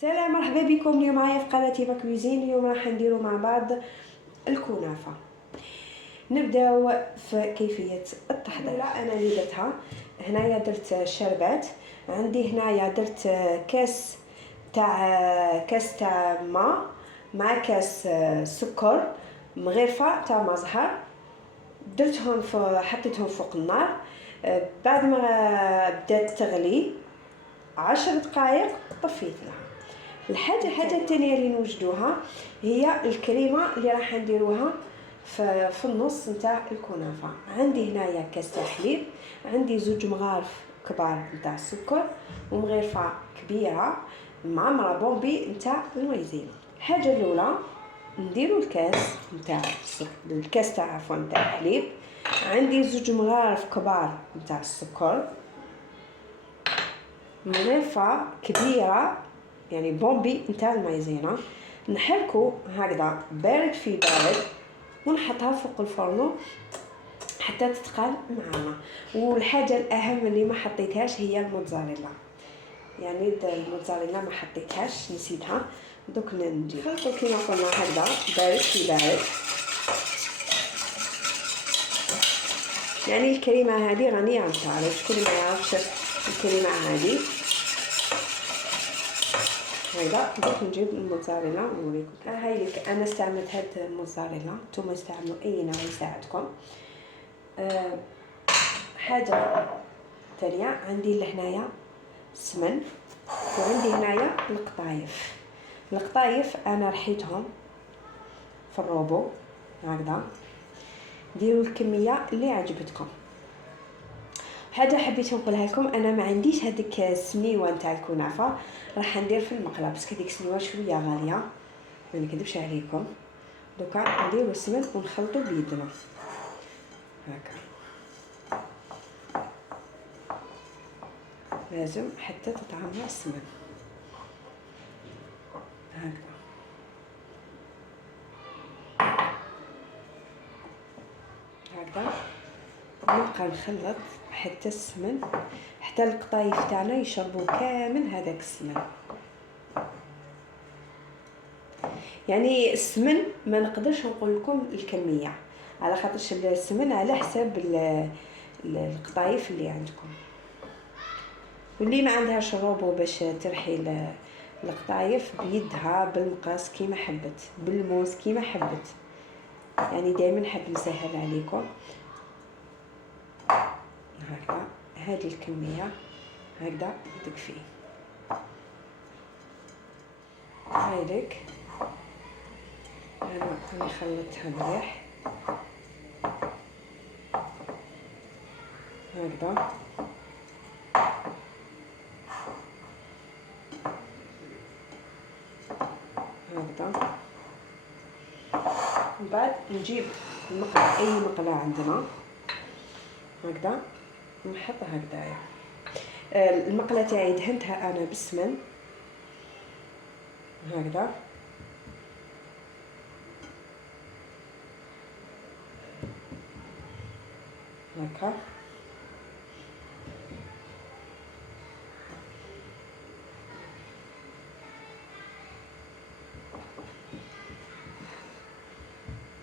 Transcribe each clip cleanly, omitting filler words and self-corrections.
سلام، مرحبا بكم اليوم معايا في قناه هبه كويزين. اليوم راح نديرو مع بعض الكنافه. نبداو في كيفيه التحضير. انا اللي درتها هنايا، درت الشربات. عندي هنايا درت كاس تاع ماء مع كاس سكر مغرفه تاع ما زهر. درتهم حطيتهم فوق النار. بعد ما بدات تغلي 10 دقائق طفيت لها. الحاجه الثانيه اللي نوجدوها هي الكريمه اللي راح نديروها في النص نتاع الكنافه. عندي هنايا كاس تاع حليب، عندي 2 مغارف كبار نتاع السكر ومغرفه كبيره معمره بومبي نتاع المايزينا. الحاجه الاولى نديرو الكاس تاع الحليب. عندي 2 مغارف كبار نتاع السكر، مغرفه كبيره يعني بومبي نتاع المايزينا. نحركو هكذا بارد في بارد ونحطها فوق الفرن حتى تتقال معنا. والحاجه الاهم اللي ما حطيتهاش هي الموتزاريلا، يعني الموتزاريلا ما حطيتهاش، نسيتها. دوك نجي نخلطو كيما قلنا هكذا بارد في بارد. يعني الكريمه هذه غنيه عن التعريف، شكون ما يعرفش الكريمه هذه هيدا. دوك نجيب الموتزاريلا ونوريكم. هاي لك انا استعملت هاد الموتزاريلا، نتوما استعملوا اي نوع يساعدكم. حاجه ثانيه عندي لهنايا السمن، وعندي هنايا القطايف انا رحيتهم في الروبو هكذا. ديروا الكميه اللي عجبتكم. حاجه حبيت نقولها لكم، انا ما عنديش هذيك السنيوه نتاع الكنافه، راح ندير في المقله بس هذيك السنيوه شويه غاليه، ما نكذبش عليكم. دوكا نديرو السمن ونخلطو بيدنا هكا، لازم حتى تطعمها السمن هكذا. هكذا نبقى نخلط حتى السمن، حتى القطايف تاعنا يشربوا كامل هذاك السمن. يعني السمن ما نقدرش نقول لكم الكميه، على خاطرش السمن على حساب القطايف اللي عندكم. واللي ما عندهاش روبو باش ترحي القطايف بيدها بالمقاس كيما حبت، بالموس كيما حبت، يعني دائما نحب نسهل عليكم هكذا. هذه الكميه هكذا تكفي. هايلك انا خلطتها مليح هكذا. هكذا من بعد نجيب المقله، اي مقله عندنا هكذا، نحطها هكذايا. المقله تاعي دهنتها انا بالسمن هكذا. هكا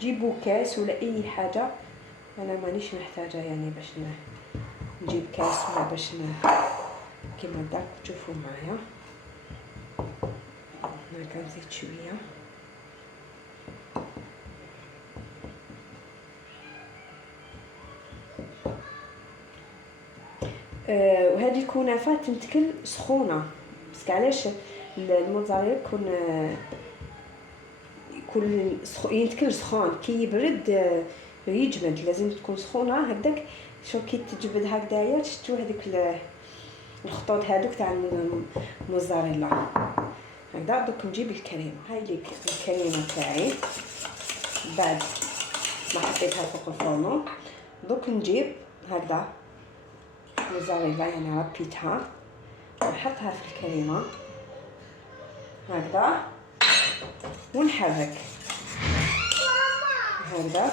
جيبوا كاس ولا اي حاجه، انا مانيش محتاجه يعني باش نجيب كاس ولا باش كيما داك تشوفوا معايا. هكا نزيد شويه وهذه الكنافه تنتكل سخونه، بس علاش الموتزاريلا يكون ينتكل سخون، كي يبرد يجمد، لازم تكون سخونه هكذاك. شو كي تجبد هكذايا شفتوا هذيك الخطوط هذوك تاع الموتزاريلا هكذا. دوك نجيب الكريمه. هاي ليك الكريمه تاعي بعد ما حطيتها فوق الفرن. دوك نجيب هكذا موتزاريلا، يعني ربيتها نحطها في الكريمه هكذا ونحرك هكذا.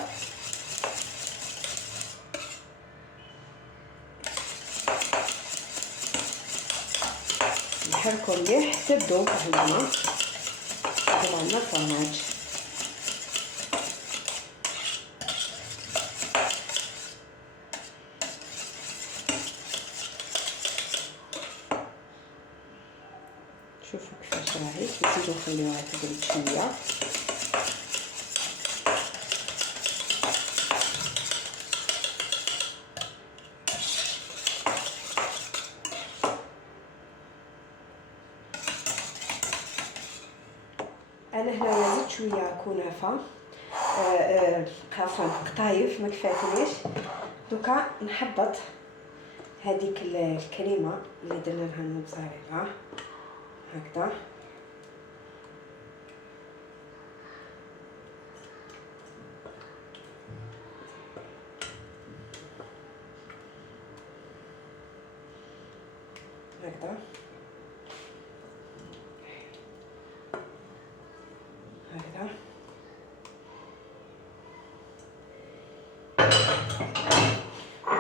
نحركو مليح حتى تذوب هنا. طبعا الفرماج شوفوا كيفاش راهي. نزيدو نخليوها تبرد شويه. انا هنايا زدت شويه كنافه عفوا قطايف ما كفاتنيش. دوكا نحبط هذيك الكريمه اللي درنا لها الموتزاريلا هكذا. هكذا هكذا.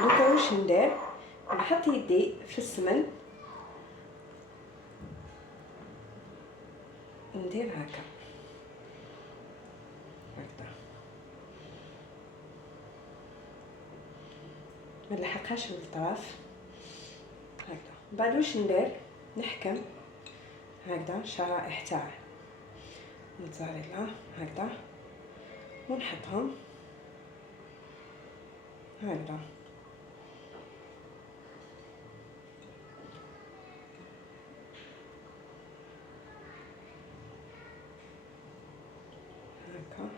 دوكا واش ندير؟ نحط يدي في السمن ندير هكا هكذا، ما نلحقهاش من الطرف هكذا. بعد واش ندير؟ نحكم هكذا شرائح تاع موتزاريلا هكذا ونحطهم هكذا. هكا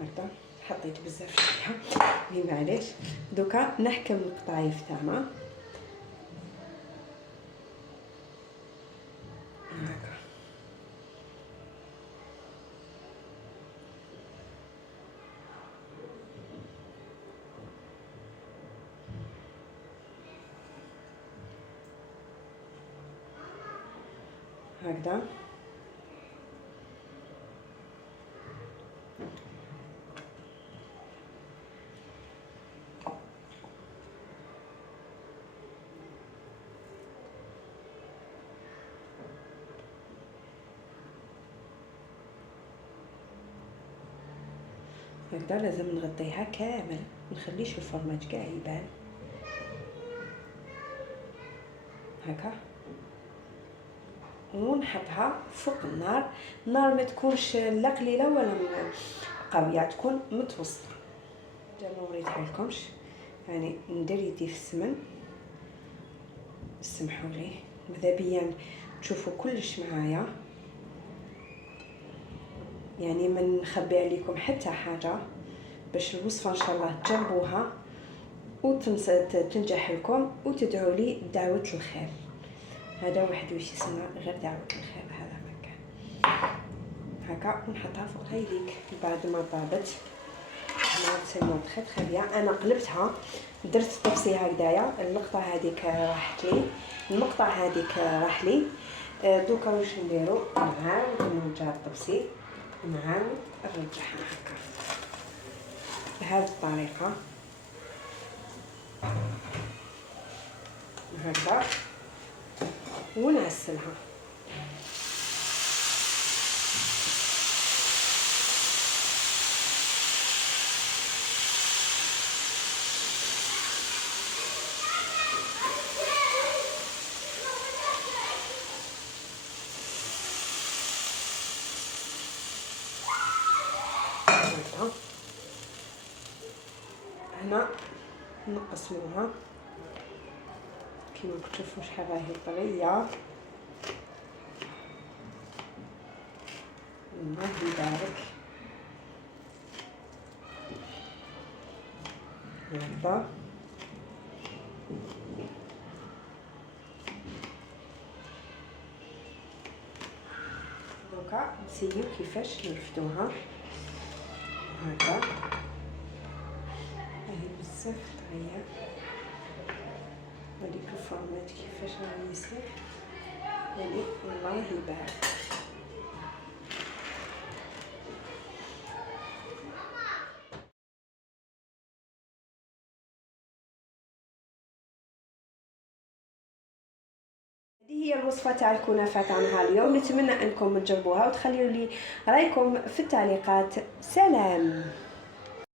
هكذا. حطيت بزاف شويه مي معليش. دوكا نحكم القطايف تاعنا هكا هكذا. هكذا لازم نغطيها كامل، منخليش الفرماج كاع يبان هكا. ونحطها فوق النار. النار ما تكونش لا قليله ولا قويه، تكون متوسطه. ما وريتها لكمش يعني ندير يدي في السمن، سمحوا لي ماذا بيا تشوفوا كلش معايا، يعني ما نخبي عليكم حتى حاجه باش الوصفه ان شاء الله تجربوها وتنجح لكم وتدعوا لي دعوه الخير. هذا واحد واش يسمى غير دعوه الخير، هذا ما كان هكا. ونحطها فوق هذيك بعد ما طابت. انا سيمون تري بيان. انا قلبتها درت طبسي هكذايا، اللقطه هذيك راحت لي، المقطع هذيك راح لي. دوكا واش نديرو؟ نعاود نرجع الطبسي، نعاود نرجعها هكا بهذه الطريقه هكذا ونعسلها. هنا نقسموها كيما تشوفوا شحال راهي طريه. الله يبارك هكذا. دوكا نسيو كيفاش نرفدوها هكا. هاهي بزاف طريه. هذيك الفرماج كيفاش راه يسيح يعني الله يبارك. هي الوصفة تاع الكنافة تاع نهار اليوم. نتمنى انكم تجربوها وتخليوا لي رايكم في التعليقات. سلام.